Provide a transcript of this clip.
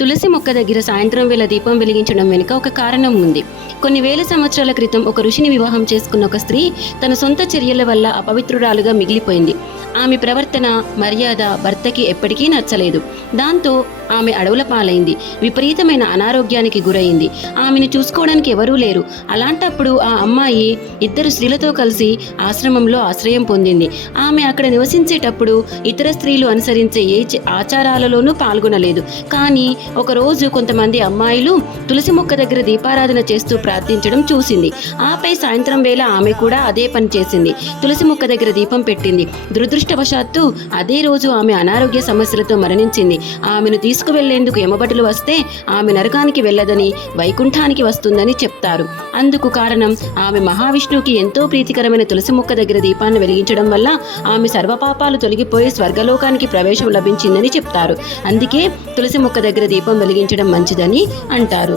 తులసి మొక్క దగ్గర సాయంత్రం వేళ దీపం వెలిగించడం వెనుక ఒక కారణం ఉంది. కొన్ని వేల సంవత్సరాల క్రితం ఒక ఋషిని వివాహం చేసుకున్న ఒక స్త్రీ తన సొంత చర్యల వల్ల అపవిత్రురాలుగా మిగిలిపోయింది. ఆమె ప్రవర్తన మర్యాద భర్తకి ఎప్పటికీ నచ్చలేదు. దాంతో ఆమె అడవుల పాలైంది. విపరీతమైన అనారోగ్యానికి గురైంది. ఆమెను చూసుకోవడానికి ఎవరూ లేరు. అలాంటప్పుడు ఆ అమ్మాయి ఇద్దరు స్త్రీలతో కలిసి ఆశ్రమంలో ఆశ్రయం పొందింది. ఆమె అక్కడ నివసించేటప్పుడు ఇతర స్త్రీలు అనుసరించే ఏ ఆచారాలలోనూ పాల్గొనలేదు. కానీ ఒకరోజు కొంతమంది అమ్మాయిలు తులసి మొక్క దగ్గర దీపారాధన చేస్తూ ప్రార్థించడం చూసింది. ఆపై సాయంత్రం వేళ ఆమె కూడా అదే పని చేసింది. తులసి మొక్క దగ్గర దీపం పెట్టింది. దురదృష్టవశాత్తు అదే రోజు ఆమె అనారోగ్య సమస్యలతో మరణించింది. ఆమెను తీసుకువెళ్ళేందుకు యమభటులు వస్తే ఆమె నరకానికి వెళ్ళదని వైకుంఠానికి వస్తుందని చెప్తారు. అందుకు కారణం ఆమె మహావిష్ణువుకి ఎంతో ప్రీతికరమైన తులసి మొక్క దగ్గర దీపాన్ని వెలిగించడం వల్ల ఆమె సర్వపాపాలు తొలగిపోయి స్వర్గలోకానికి ప్రవేశం లభించిందని చెప్తారు. అందుకే తులసి మొక్క దగ్గర దీపం వెలిగించడం మంచిదని అంటారు.